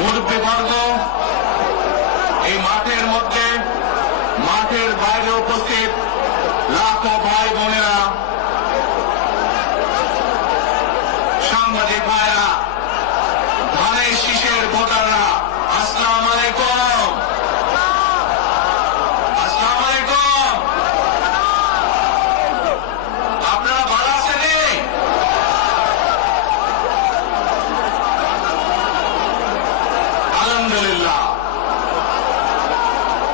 মুরব্বীবর্গ, এই মাঠের মধ্যে, মাঠের বাইরে উপস্থিত লাখো ভাই বোনেরা, সাংবাদিক ভাইরা, ধানের শীষের ভোটাররা, আসসালামু আলাইকুম। আসসালামু আলাইকুম। আপনারা ভালো আছেন? আলহামদুলিল্লাহ।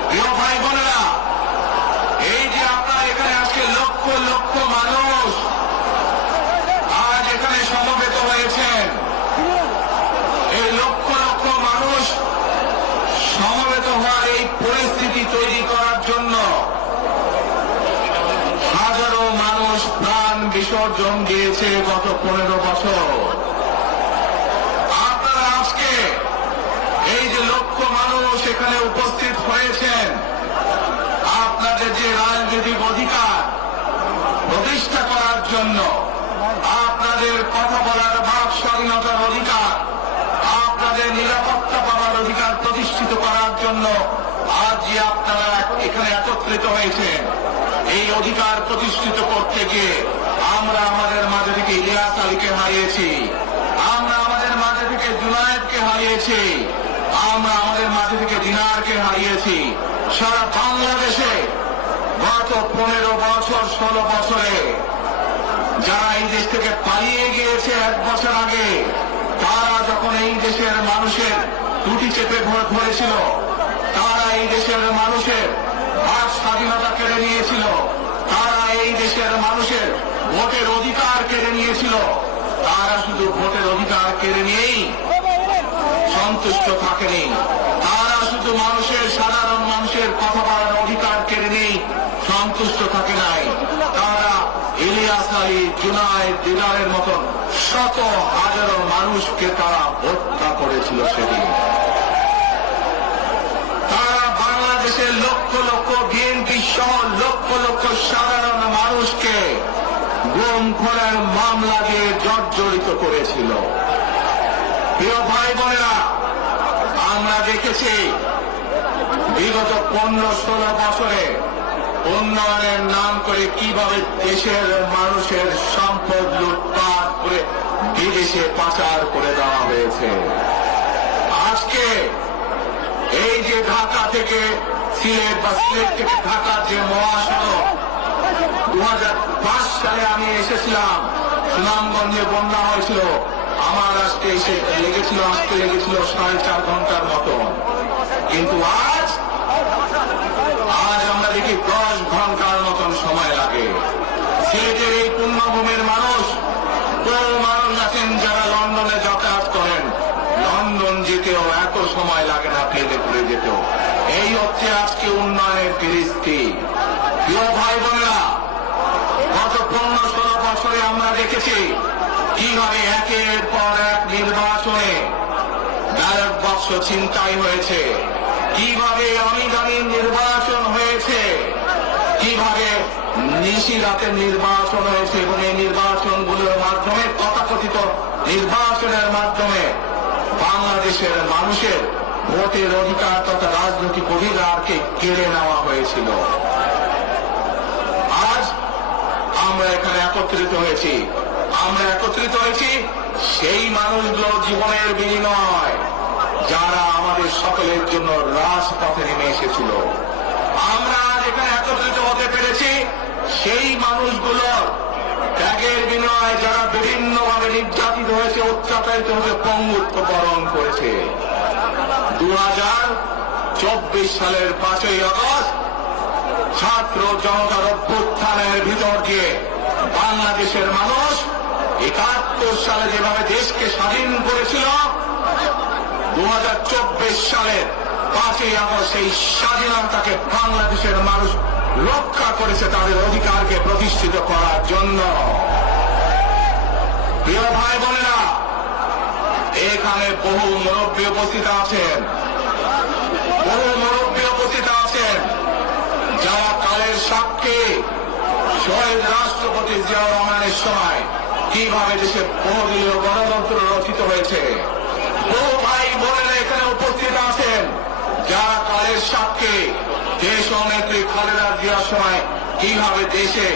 প্রিয় ভাই বোনেরা, এই যে আপনারা এখানে আজকে লক্ষ লক্ষ মানুষ আজ এখানে সমবেত হয়েছেন, এই লক্ষ লক্ষ মানুষ সমবেত হওয়ার এই পরিস্থিতি তৈরি করার জন্য হাজারো মানুষ প্রাণ বিসর্জন দিয়েছে গত 15 বছর। আপনারা আজকে এই যে লক্ষ মানুষ এখানে উপস্থিত হয়েছেন, আপনাদের যে রাজনৈতিক অধিকার প্রতিষ্ঠা করার জন্য, আপনাদের কথা বলার বাক স্বাধীনতার অধিকার, আপনাদের নিরাপত্তা পাওয়ার অধিকার প্রতিষ্ঠিত করার জন্য আজ যে আপনারা এখানে একত্রিত হয়েছেন, এই অধিকার প্রতিষ্ঠিত করতে গিয়ে আমরা আমাদের মাঝে থেকে ইলিয়াস আলীকে হারিয়েছি, আমরা আমাদের মাঝে থেকে জুনায়েদকে হারিয়েছি, আমরা আমাদের মাঝে থেকে দিনারকে হারিয়েছি। সারা বাংলাদেশে গত 15 বছর 16 বছরে যারা এই দেশ থেকে পালিয়ে গিয়েছে 1 বছর আগে, তারা যখন এই দেশের মানুষের টুটি চেপে ধরেছিল, তারা এই দেশের মানুষের বাক স্বাধীনতা কেড়ে নিয়েছিল, তারা এই দেশের মানুষের ভোটের অধিকার কেড়ে নিয়েছিল, তারা শুধু ভোটের অধিকার কেড়ে নিয়েই সন্তুষ্ট থাকেনি, তারা শুধু সাধারণ মানুষের কথা বলার অধিকার কেড়ে নিয়েই সন্তুষ্ট থাকে নাই, তারা ইলিয়াস আলী, জুনায়েদ, দিদারের মতন শত হাজারো মানুষকে তারা হত্যা করেছিল সেদিন। তারা বাংলাদেশের লক্ষ লক্ষ বিএনপি সহ লক্ষ লক্ষ সাধারণ মানুষকে গুম খুনের মামলা দিয়ে জর্জরিত করেছিল। প্রিয় ভাই বোনেরা, আমরা দেখেছি বিগত 15-16 বছরে উন্নয়নের নাম করে কিভাবে দেশের মানুষের সম্পদ লুটপাট করে বিদেশে পাচার করে দেওয়া হয়েছে। আজকে এই যে ঢাকা থেকে সিলেট বা সিলেট থেকে ঢাকার যে মহাসড়ক, 2005 সালে আমি এসেছিলাম, সুনামগঞ্জে বন্যা হয়েছিল, আমার আজকে আসতে লেগেছিল 4.5 ঘন্টার মতো, কিন্তু আজ আমরা দেখি 10 ঘন্টার মতন সময় লাগে। সিলেটের এই পুণ্যভূমির মানুষ, বহু মানুষ আছেন যারা লন্ডনে যাতায়াত করেন, লন্ডন যেতেও এত সময় লাগে না, প্লেনে করে যেতেও। এই হচ্ছে আজকে উন্নয়নের ফিরিস্তি। প্রিয় ভাই বোনেরা, গত 15-16 বছরে আমরা দেখেছি কিভাবে একের পর এক নির্বাচনে ব্যালট বাক্স ছিনতাই হয়েছে, কিভাবে অনিদানি নির্বাচন হয়েছে, কিভাবে নিশিরাতের নির্বাচন হয়েছে, এবং এই নির্বাচনগুলোর মাধ্যমে, তথাকথিত নির্বাচনের মাধ্যমে বাংলাদেশের মানুষের ভোটের অধিকার তথা রাজনৈতিক অধিকারকে কেড়ে নেওয়া হয়েছিল। আজ আমরা এখানে একত্রিত হয়েছি, সেই মানুষগুলো জীবনের বিনিময় যারা আমাদের সকলের জন্য রাজপথে নেমে এসেছিল। আমরা আজ এখানে একত্রিত হতে পেরেছি সেই মানুষগুলোর ত্যাগের বিনিময়ে যারা বিভিন্নভাবে নির্যাতিত হয়েছে, অত্যাচারিত হয়েছে, পঙ্গুত্ব বরণ করেছে। 2024 সালের 5ই আগস্ট ছাত্র জনতার অভ্যুত্থানের ভিতর দিয়ে বাংলাদেশের মানুষ 71 সালে যেভাবে দেশকে স্বাধীন করেছিল, 2024 সালের 5ই আগস্ট সেই স্বাধীনতাকে বাংলাদেশের মানুষ রক্ষা করেছে তাদের অধিকারকে প্রতিষ্ঠিত করার জন্য। প্রিয় ভাই বোনেরা, এখানে বহু মুরব্বী উপস্থিত আছেন, যারা কালের সাক্ষী শহীদ রাষ্ট্রপতি জিয়াউর রহমানের সময় কিভাবে দেশে বহুদলীয় গণতন্ত্র রচিত হয়েছে। বহু ভাই বোনেরা এখানে যারা কালের সাক্ষী দেশ নেত্রী খালেদা জিয়ার সময় কিভাবে দেশে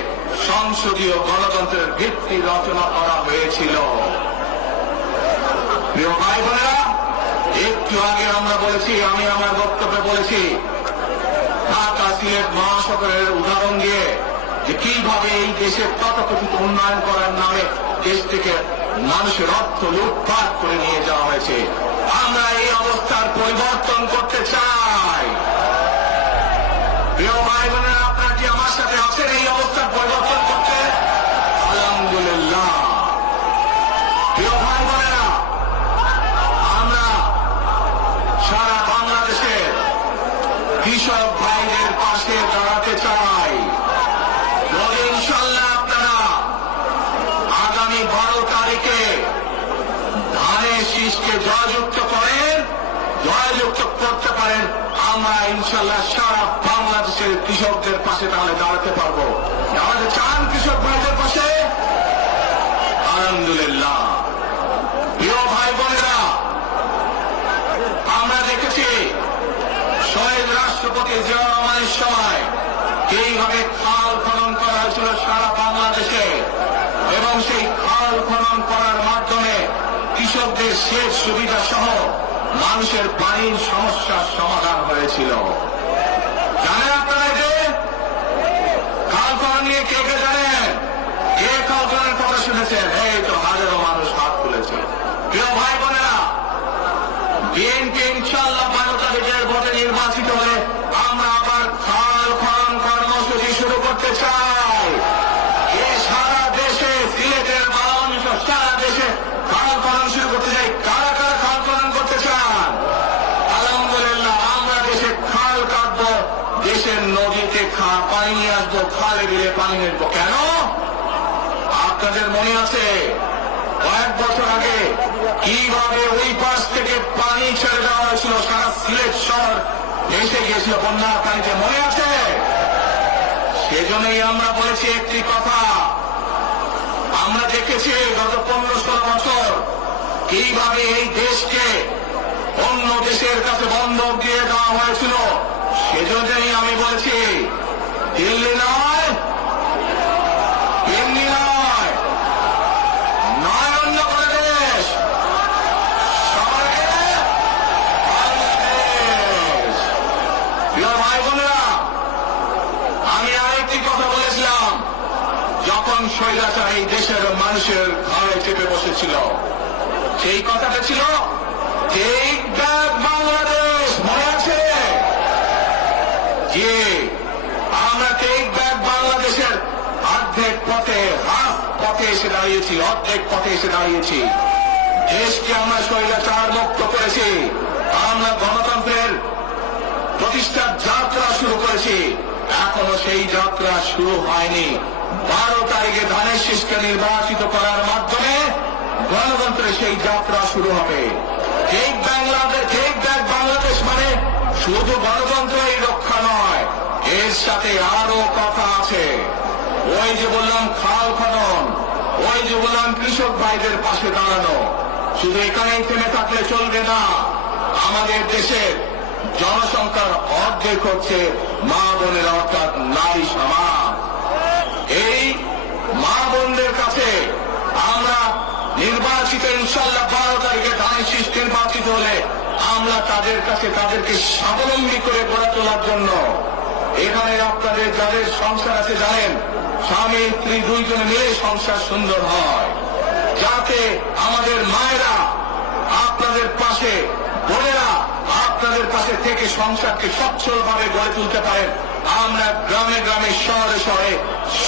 সংসদীয় গণতন্ত্রের ভিত্তি রচনা করা হয়েছিল। প্রিয় ভাই বোনেরা, একটু আগে আমরা বলেছি, আমি আমার বক্তব্যে বলেছি, ঢাকা সিলেট মহাসড়কের উদাহরণ দিয়ে যে কিভাবে এই দেশের তথাকথিত উন্নয়ন করার নামে দেশ থেকে মানুষের অর্থ লুটপাট করে নিয়ে যাওয়া হয়েছে। আমরা এই অবস্থার পরিবর্তন করতে চাই। প্রিয় ভাই বোনেরা, আপনারা কি আমার সাথে আছেন এই অবস্থার পরিবর্তন করতে? আলহামদুলিল্লাহ। প্রিয় ভাই বোনেরা, আমরা সারা বাংলাদেশের কৃষক ভাইদের পাশে দাঁড়াতে চাই। ইনশাল্লাহ আপনারা আগামী 12 তারিখে ধানের শীষকে জয়যুক্ত করেন, জয়যুক্ত করতে পারেন, আমরা ইনশাল্লাহ সারা বাংলাদেশের কৃষকদের পাশে তাহলে দাঁড়াতে পারবো। আমাদের চান কৃষক ভাইদের পাশে? আলহামদুলিল্লাহ। প্রিয় ভাই বোনেরা, আমরা দেখেছি শহীদ রাষ্ট্রপতি জিয়া রহমানের সময় এইভাবে খাল খনন করা হয়েছিল সারা বাংলাদেশে, এবং সেই খাল খনন করার মাধ্যমে কৃষকদের সেচ সুবিধা সহ মানুষের পানির সমস্যার সমাধান হয়েছিল। জানেন আপনারা যে খাল খনন নিয়ে কে কে জানেন? কে খাল খননের কথা শুনেছেন? এই তো হাজারো মানুষ হাত তুলেছে। প্রিয় ভাই বোনেরা, বিএনপি ইনশাআল্লাহ 12 তারিখের ভোটে নির্বাচিত হলে আমরা আবার খাল খনন কর্মসূচি শুরু করতে চাই। সারা দেশে, সিলেটের মানুষ সারা দেশে খাল খনন শুরু করতে চাই। কারা কারা খাল খনন করতে চান? আলহামদুলিল্লাহ। আমরা দেশে খাল কাটবো, দেশের নদীতে পানি নিয়ে আসবো, খালে দিলে পানি নেবো। কেন? আপনাদের মনে আছে কয়েক বছর আগে কিভাবে ওই পাশ থেকে পানি ছেড়ে দেওয়া হয়েছিল, সারা সিলেট শহর ভেসে গিয়েছিল বন্যার পানিতে, মনে আছে? সেজন্যই আমরা বলেছি একটি কথা, আমরা দেখেছি গত 15-16 বছর কিভাবে এই দেশকে অন্য দেশের কাছে বন্ধক দিয়ে দেওয়া হয়েছিল। সেজন্যই আমি বলেছি, দিল্লি নয়, দিল্লি নয়, নয় অন্য কোনো দেশ, বাংলাদেশ। প্রিয় ভাই বোনেরা, আমি আরেকটি কথা বলেছিলাম, যখন স্বৈরাচার এই দেশের মানুষের ঘরে চেপে বসেছিল, সেই কথাটা ছিল টেক ব্যাক বাংলাদেশ, মনে আছে? যে আমরা টেক ব্যাক বাংলাদেশের অর্ধেক পথে, হাফ পথে এসে দাঁড়িয়েছি, অর্ধেক পথে এসে দাঁড়িয়েছি। দেশকে আমরা স্বৈরাচার মুক্ত করেছি, আমরা গণতন্ত্রের প্রতিষ্ঠার যাত্রা শুরু করেছি। এখনো সেই যাত্রা শুরু হয়নি। 12 তারিখে ধানের শীষকে নির্বাচিত করার মাধ্যমে গণতন্ত্রের সেই যাত্রা শুরু হবে। টেক ব্যাক বাংলাদেশ মানে শুধু গণতন্ত্রের রক্ষা নয়, এর সাথে আরো কথা আছে। ওই যে বললাম খাল খনন, ওই যে বললাম কৃষক ভাইদের পাশে দাঁড়ানো, শুধু এখানেই থেমে থাকলে চলবে না। আমাদের দেশের জনসংখ্যার অর্ধেক হচ্ছে মা বোনেরা, অর্থাৎ নারী সমাজ। এই মা বোনদের কাছে আমরা নির্বাচিত ইনশাআল্লাহ 12 তারিখে ধানের শীষ নির্বাচিত হলে আমরা তাদের কাছে তাদেরকে স্বাবলম্বী করে গড়ে তোলার জন্য, এখানে আপনাদের যাদের সংসার আছে জানেন, স্বামী স্ত্রী দুইজনে মিলে সংসার সুন্দর হয়, যাতে আমাদের মায়েরা আপনাদের পাশে, বোনেরা আপনাদের পাশে থেকে সংসারকে সচ্ছলভাবে গড়ে তুলতে পারেন। আমরা গ্রামে গ্রামে, শহরে শহরে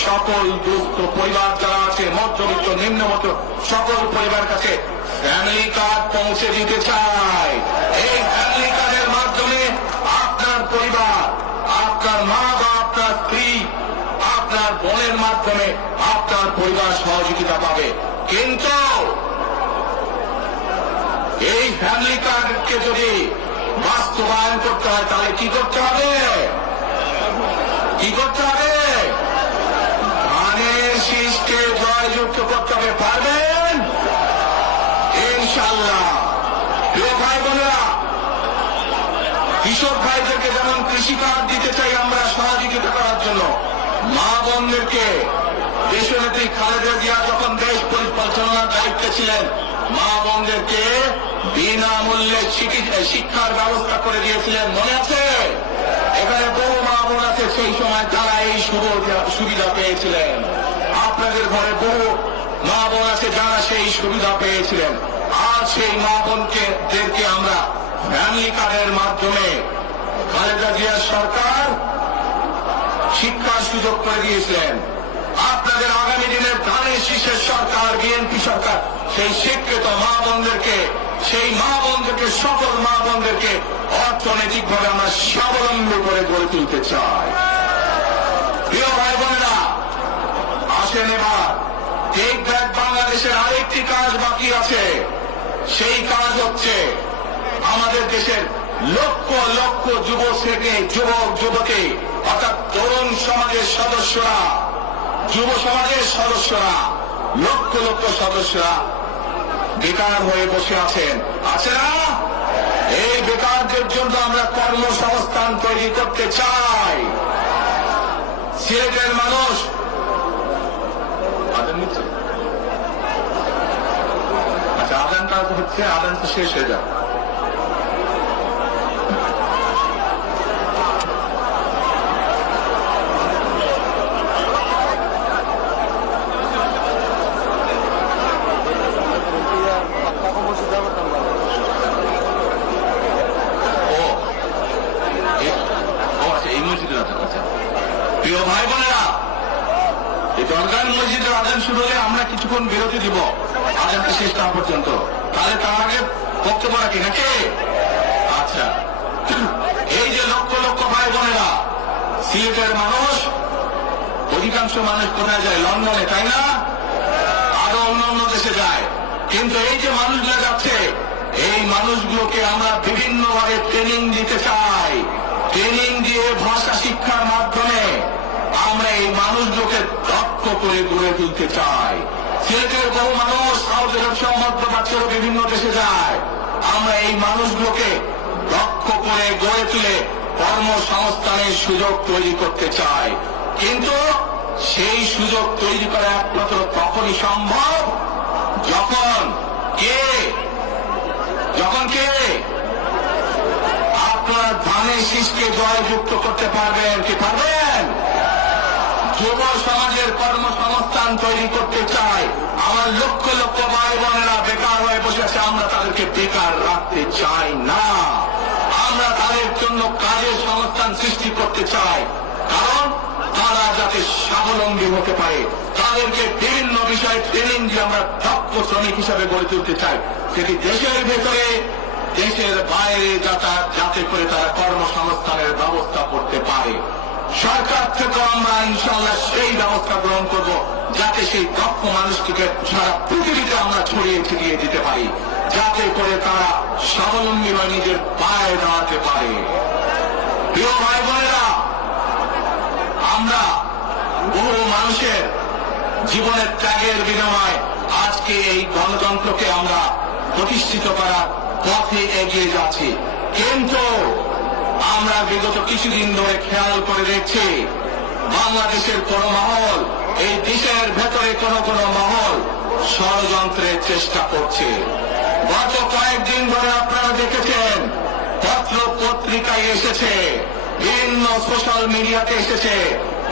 সকল দুস্থ পরিবার যারা আছে, মধ্যবিত্ত নিম্নমধ্য সকল পরিবার কাছে ফ্যামিলি কার্ড পৌঁছে দিতে চাই। এই ফ্যামিলি কার্ডের মাধ্যমে আপনার পরিবার, আপনার মা বা আপনার স্ত্রী, আপনার বোনের মাধ্যমে আপনার পরিবার সহযোগিতা পাবে। কিন্তু এই ফ্যামিলি কার্ডকে যদি বাস্তবায়ন করতে হয় তাহলে কি করতে হবে? কি করতে হবে? ধানের শীষকে জয়যুক্ত করতে হবে। পারবেন ইনশাআল্লাহ? প্রিয় ভাই বোনেরা, কৃষক ভাইদেরকে যেমন কৃষিকাজ দিতে চাই আমরা সহযোগিতা করার জন্য, মা বোনদেরকে দেশনেত্রী খালেদা জিয়া যখন দেশ পরিচালনার দায়িত্বে ছিলেন মা বোনদেরকে বিনামূল্যে শিক্ষার ব্যবস্থা করে দিয়েছিলেন, মনে আছে? এখানে বহু মা বোন আছে সেই সময় যারা এই সুবিধা পেয়েছিলেন। আপনাদের ঘরে বহু মা বোন আছে যারা সেই সুবিধা পেয়েছিলেন। আর সেই মা বোনদেরকে আমরা ফ্যামিলি কার্ডের মাধ্যমে খালেদা জিয়ার সরকার শিক্ষার সুযোগ করে দিয়েছিলেন। আপনাদের আগামী দিনের ধানের শীষের সরকার, বিএনপি সরকার সেই শিক্ষিত মা বোনদেরকে, সেই মা বোনদেরকে, সকল মা বোনদেরকে অর্থনৈতিকভাবে আমরা স্বাবলম্বী করে গড়ে তুলতে চাই। প্রিয় ভাই বোনেরা, আসেন এবার টেক ব্যাক বাংলাদেশের আরেকটি কাজ বাকি আছে। সেই কাজ হচ্ছে আমাদের দেশের লক্ষ লক্ষ যুবক যুবতী অর্থাৎ তরুণ সমাজের সদস্যরা, যুব সমাজের সদস্যরা, লক্ষ লক্ষ সদস্যরা বেকার হয়ে বসে আছেন, আছে না? এই বেকারদের জন্য আমরা কর্মসংস্থান তৈরি করতে চাই। সিলেটের মানুষ আচ্ছা, আদানটা হচ্ছে, আদান তো শেষ হয়ে যাবে। প্রিয় ভাই বোনেরা, এই দরগান মসজিদের আজান শুরু হলে আমরা কিছুক্ষণ বিরতি দিব আজানটা শেষ হওয়া পর্যন্ত। তাহলে তার আগে বক্তব্য রাখি নাকি? আচ্ছা, এই যে লক্ষ লক্ষ ভাই বোনেরা, সিলেটের মানুষ, অধিকাংশ মানুষ কোথায় যায়? লন্ডনে, তাই না? আরো অন্যান্য দেশে যায়। কিন্তু এই যে মানুষগুলো যাচ্ছে, এই মানুষগুলোকে আমরা বিভিন্নভাবে ট্রেনিং দিতে চাই। ট্রেনিং দিয়ে ভাষা শিক্ষার মাধ্যমে আমরা এই মানুষগুলোকে দক্ষ করে গড়ে তুলতে চাই। সিলেটের বহু মানুষ সৌদি আরব সহ মধ্যপ্রাচ্যের বিভিন্ন দেশে যায়। আমরা এই মানুষগুলোকে দক্ষ করে গড়ে তুলে কর্মসংস্থানের সুযোগ তৈরি করতে চাই। কিন্তু সেই সুযোগ তৈরি করা একমাত্র তখনই সম্ভব যখন কে আপনার ধানের শীষকে জয়যুক্ত করতে পারবেন। কি পারবেন? যুব সমাজের কর্মসংস্থান তৈরি করতে চাই। আমার লক্ষ লক্ষ ভাই বোনেরা বেকার হয়ে বসে আছে, আমরা তাদেরকে বেকার রাখতে চাই না। আমরা তাদের জন্য কাজের সংস্থান সৃষ্টি করতে চাই, কারণ তারা যাতে স্বাবলম্বী হতে পারে। তাদেরকে বিভিন্ন বিষয়ে ট্রেনিং দিয়ে আমরা দক্ষ শ্রমিক হিসাবে গড়ে তুলতে চাই, সেটি দেশের ভেতরে, দেশের বাইরে যাতে করে তারা কর্মসংস্থানের ব্যবস্থা করতে পারে। সরকার থেকে আমরা ইনশাআল্লাহ সেই ব্যবস্থা গ্রহণ করব, যাতে সেই দক্ষ মানুষটিকে সারা পৃথিবীতে আমরা ছড়িয়ে ছিটিয়ে দিতে পারি, যাতে করে তারা স্বাবলম্বী হয়ে নিজের পায়ে দাঁড়াতে পারে। প্রিয় ভাই বোনেরা, আমরা বহু মানুষের জীবনের ত্যাগের বিনিময়ে আজকে এই গণতন্ত্রকে আমরা প্রতিষ্ঠিত করার পথে এগিয়ে যাচ্ছি। কিন্তু আমরা বিগত কিছুদিন ধরে খেয়াল করে দেখছি, বাংলাদেশের কোন মহল, এই দেশের ভেতরে কোন কোন মহল ষড়যন্ত্রের চেষ্টা করছে। গত কয়েকদিন ধরে আপনারা দেখেছেন, পত্র পত্রিকায় এসেছে, বিভিন্ন সোশ্যাল মিডিয়াতে এসেছে,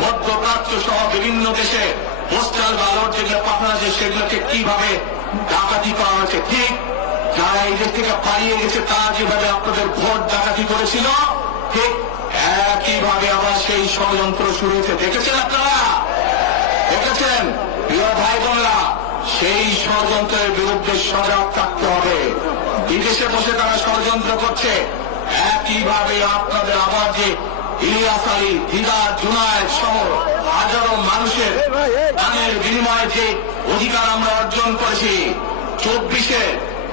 মধ্যপ্রাচ্য সহ বিভিন্ন দেশে পোস্টাল ব্যালট যেগুলো পাঠানো আছে সেগুলোকে কিভাবে ডাকাতি করা হয়েছে। ঠিক যারা এই দেশ থেকে পালিয়ে গেছে তারা যেভাবে আপনাদের ভোট ডাকাতি করেছিল, ঠিক একইভাবে আবার সেই ষড়যন্ত্র শুরু হয়েছে। দেখেছেন আপনারা? দেখেছেন? প্রিয় ভাই বোনরা, সেই ষড়যন্ত্রের বিরুদ্ধে সজাগ থাকতে হবে। বিদেশে বসে তারা ষড়যন্ত্র করছে, একইভাবে আপনাদের আবার যে ইলিয়াস আলী, দিদার, জুনায়েদ সহ হাজারো মানুষের প্রাণের বিনিময়ে যে অধিকার আমরা অর্জন করেছি, 24-এ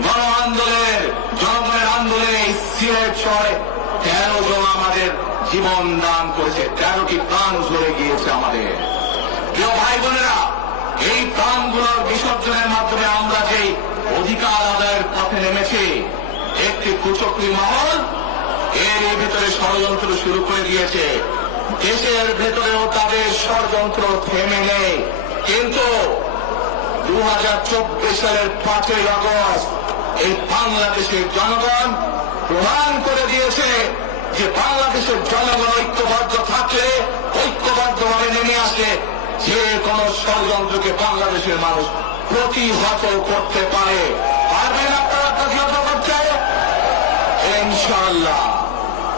গণ আন্দোলনের, জনগণের আন্দোলনে সিলেট শহরে 13 জন আমাদের জীবন দান করেছে, 13টি প্রাণ ঝরে গিয়েছে আমাদের। প্রিয় ভাই বোনেরা, এই প্রাণগুলোর বিসর্জনের মাধ্যমে আমরা যে অধিকার আদায়ের পথে নেমেছি, একটি কুচক্রী মহল এর ভিতরে ষড়যন্ত্র শুরু করে দিয়েছে। দেশের ভেতরেও তাদের ষড়যন্ত্র থেমে নেই। কিন্তু 2024 সালের 5ই আগস্ট এই বাংলাদেশের জনগণ প্রমাণ করে দিয়েছে যে বাংলাদেশের জনগণ ঐক্যবদ্ধ থাকলে, ঐক্যবদ্ধভাবে নেমে আসলে যে কোন ষড়যন্ত্রকে বাংলাদেশের মানুষ প্রতিহত করতে পারে। পারবেন আপনারা প্রতিহত করতে? ইনশাআল্লাহ।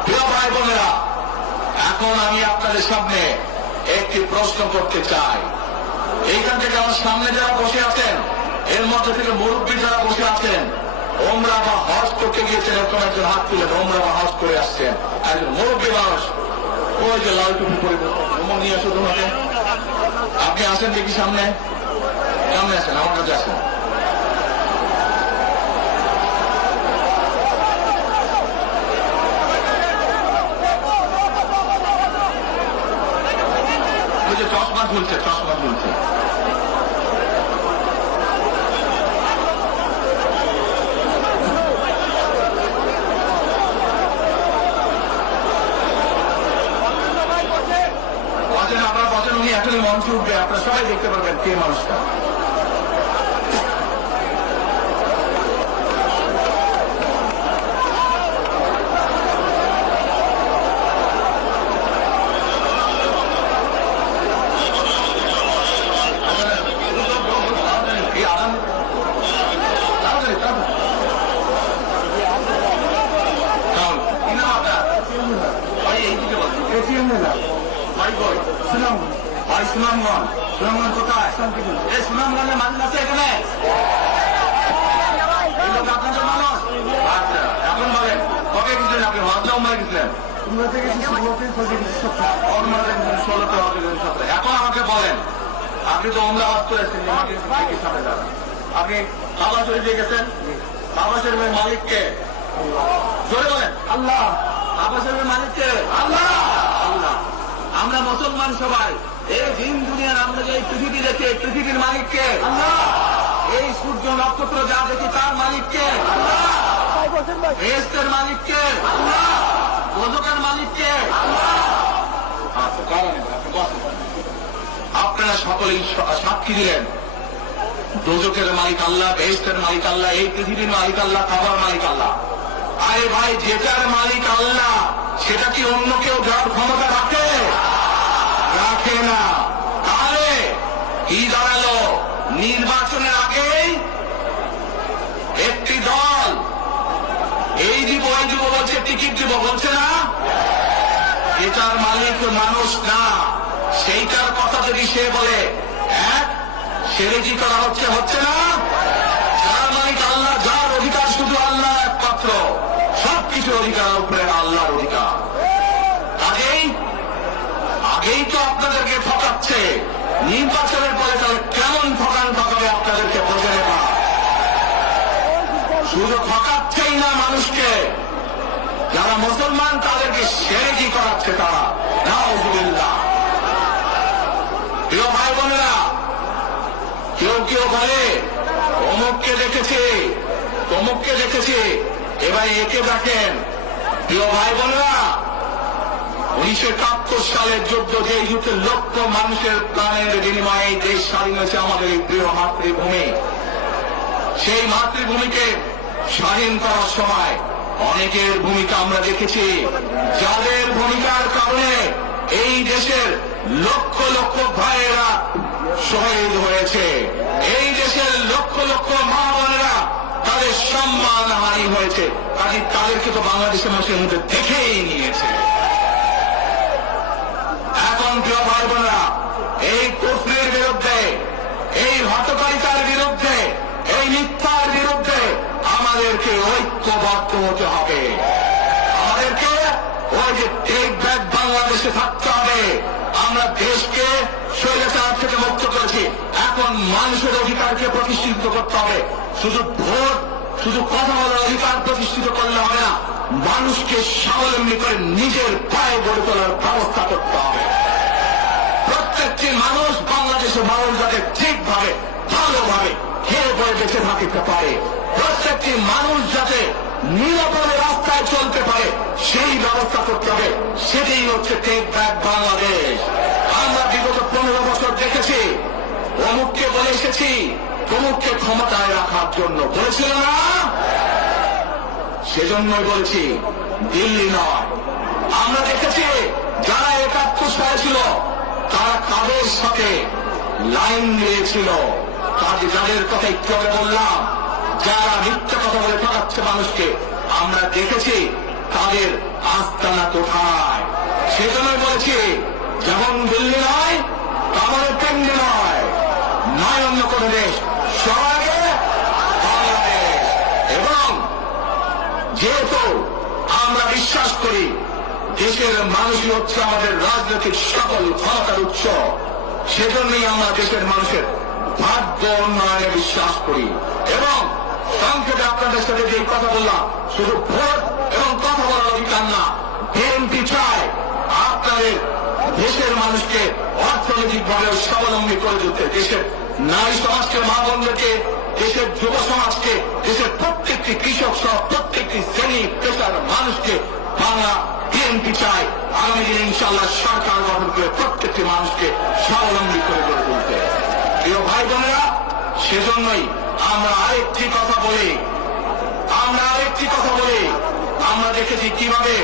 প্রিয় ভাই বোনেরা, এখন আমি আপনাদের সামনে একটি প্রশ্ন করতে চাই। এইখান থেকে আমার সামনে যারা বসে আছেন, এর মধ্যে থেকে মুরব্বী যারা বসে আছেন, ওমরা বা হজ করতে গিয়েছেন, এরকম একজন হাত তুলেন, ওমরা বা হজ করে আসছেন, একজন মুরব্বী মানুষ, ওই যে লাল টুপি পরে নিয়ে আসো তোমাকে। আপনি আসেন দেখি সামনে, সামনে আসেন, আমার কাছে আসেন। ওই যে চশমা ঝুলছে, চশমা ঝুলছে। আপনারা বসেন, উনি এখনই মঞ্চে উঠবে, আপনারা সবাই দেখতে পারবেন কে মানুষটা। সুনামগঞ্জ কোথায়? এই সুনামগঞ্জের মানুষ আছে এখানে? আপনাদের মানুষ? আচ্ছা, এখন বলেন কবে গেছিলেন আপনি? হজে উমরায় গেছিলেন? 16 এখন আমাকে বলেন, আপনি তো উমরা হজ করেছেন, আপনি কাবা শরীফে গেছেন, কাবা শরীফের মালিককে জোরে বলেন আল্লাহ। কাবা শরীফের মালিককে আল্লাহ। আল্লাহ। আমরা মুসলমান সবাই এই দিন দুনিয়ার, আমরা যে পৃথিবী দেখি, পৃথিবীর মালিককে আল্লাহ। এই সূর্য নক্ষত্র যা দেখি তার মালিককে আল্লাহ। বেহেশতের মালিককে আল্লাহ। দোজখের মালিককে আল্লাহ। আপনারা সকলেই সাক্ষী দিলেন দোজখের মালিক আল্লাহ, বেহেশতের মালিক আল্লাহ, এই পৃথিবীর মালিক আল্লাহ, কাবার মালিক আল্লাহ। আরে ভাই, যেটার মালিক আল্লাহ সেটা কি অন্য কেউ যাওয়ার ক্ষমতা রাখে? রাখে না। তাহলে কি দাঁড়ালো? নির্বাচনের আগেই একটি দল এই দিব ওই দিব বলছে, টিকিট দিব বলছে না? এটার মালিক মানুষ না। সেইটার কথা যদি সে বলে, সেরেজি করা হচ্ছে, হচ্ছে না? যার মালিক আল্লাহ, যার অধিকার শুধু আল্লাহ একমাত্র, সবকিছুর অধিকার উপরে আল্লাহর অধিকার। আগেই তো আপনাদেরকে ঠকাচ্ছে, নির্বাচনের পরে তাহলে কেমন ঠকাবে আপনাদেরকে বোঝে নেওয়া। শুধু ঠকাচ্ছেই না মানুষকে, যারা মুসলমান তাদেরকে শিরকি করাচ্ছে তারা। নাউযুবিল্লাহ। প্রিয় ভাই বোনেরা, কেউ কেউ বলে অমুককে দেখেছে, তমুককে দেখেছে, এবার একে দেখেন। প্রিয় ভাই বোনেরা, 1971 সালের যুদ্ধ, যে যুদ্ধে লক্ষ মানুষের প্রাণের বিনিময়ে দেশ স্বাধীন হয়েছে, আমাদের এই প্রিয় মাতৃভূমি। সেই মাতৃভূমিকে স্বাধীন করার সময় অনেকের ভূমিকা আমরা দেখেছি, যাদের ভূমিকার কারণে এই দেশের লক্ষ লক্ষ ভাইয়েরা শহীদ হয়েছে। এই দেশের লক্ষ লক্ষ মা বোনেরা তাদের সম্মান হানি হয়েছে। কাজে তাদেরকে তো বাংলাদেশের মানুষের মধ্যে দেখেই নিয়েছে। এখন প্রিয় ভাই বোনেরা, এই কুফরির বিরুদ্ধে, এই হটকারিতার বিরুদ্ধে, এই মিথ্যার বিরুদ্ধে আমাদেরকে ঐক্যবদ্ধ হতে হবে। আমাদেরকে ওই যে টেক ব্যাক বাংলাদেশে থাকতে হবে। আমরা দেশকে স্বৈরাচার থেকে মুক্ত করেছি, এখন মানুষের অধিকারকে প্রতিষ্ঠিত করতে হবে। শুধু ভোট, শুধু কথা বলার অধিকার প্রতিষ্ঠিত করলে হবে না, মানুষকে স্বাবলম্বী করে নিজের পায়ে গড়ে তোলার ব্যবস্থা করতে হবে। প্রত্যেকটি মানুষ, বাংলাদেশের মানুষ যাতে ঠিকভাবে, ভালোভাবে খেয়ে পরে বেঁচে থাকতে পারে, প্রত্যেকটি মানুষ যাতে নিরাপদে রাস্তায় সুরায় চলতে পারে সেই ব্যবস্থা করতে হবে। সেটাই হচ্ছে টেক ব্যাক বাংলাদেশ। আমরা বিগত 15 বছর দেখেছি, অমুককে বলে এসেছি তমুককে ক্ষমতায় রাখার জন্য, বলেছিল না? সেজন্যই বলেছি দিল্লি নয়। আমরা দেখেছি যারা 71 সালে ছিল তারা কাদের সাথে লাইন দিয়েছিল, যাদের কথা একটু আগে বললাম, যারা মিথ্যা কথা বলে ঠকাচ্ছে মানুষকে, আমরা দেখেছি তাদের আস্তানা কোথায়। সেজন্যই বলেছি যেমন দিল্লি নয় তেমন কেন্দ্রে নয়, নয় অন্য কোন দেশ, সবার আগে বাংলাদেশ। এবং যেহেতু আমরা বিশ্বাস করি দেশের মানুষই হচ্ছে আমাদের রাজনৈতিক সকল ক্ষমতার উৎস, সেজন্যই আমরা দেশের মানুষের ভাগ্য উন্নয়নে বিশ্বাস করি। এবং সংক্ষেপে আপনাদের সাথে যে কথা বললাম, শুধু ভোট এবং কথা বলার অধিকার না, বিএনপি চায় আপনাদের দেশের মানুষকে অর্থনৈতিকভাবে স্বাবলম্বী করে তুলতে, দেশের নারী সমাজকে, মা বোনদেরকে, দেশের যুব সমাজকে, দেশের প্রত্যেকটি কৃষক সহ প্রত্যেকটি শ্রেণী পেশার মানুষকে বাংলা বিএনপি চায় আগামী দিনে ইনশাআল্লাহ সরকার গঠন করে প্রত্যেকটি মানুষকে স্বাবলম্বী করে গড়ে তুলতে। প্রিয় ভাই বোনেরা, সেজন্যই আমরা আরেকটি কথা বলি, আমরা দেখেছি কিভাবে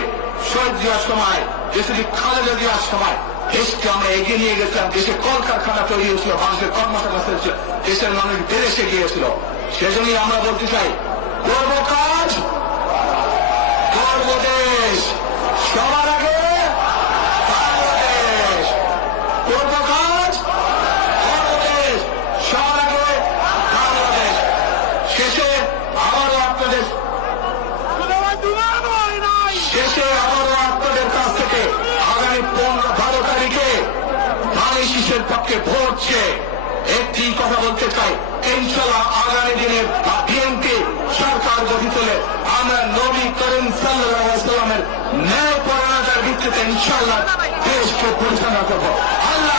শহীদ জিয়ার সময়, দেশে খালেদা জিয়ার সময় দেশকে আমরা এগিয়ে নিয়ে গেছিলাম। দেশে কলকারখানা তৈরি হয়েছিল, মানুষের কর্মসংস্থান হয়েছিল, দেশের মানুষ বিদেশে গিয়েছিল। সেজন্যই আমরা বলতে চাই, করব কাজ, করব দেশ, সবার আগে বাংলাদেশ। করব কাজ, করব দেশ, সবার আগে বাংলাদেশ। শেষে আবারও আপনাদের কাছ থেকে আগামী 12 তারিখে ধানের শীষের পক্ষে ভোট চেয়ে একটি কথা বলতে চাই, ইনশাআল্লাহ আগামী দিনে বিএনপি সরকার গঠিত হলে আমরা নবী করিম সাল্লাল্লাহু আলাইহি ওয়াসাল্লামের ন্যায় পরায়ণতার ভিত্তিতে ইনশাআল্লাহ দেশকে পরিচালনা করব। আল্লাহ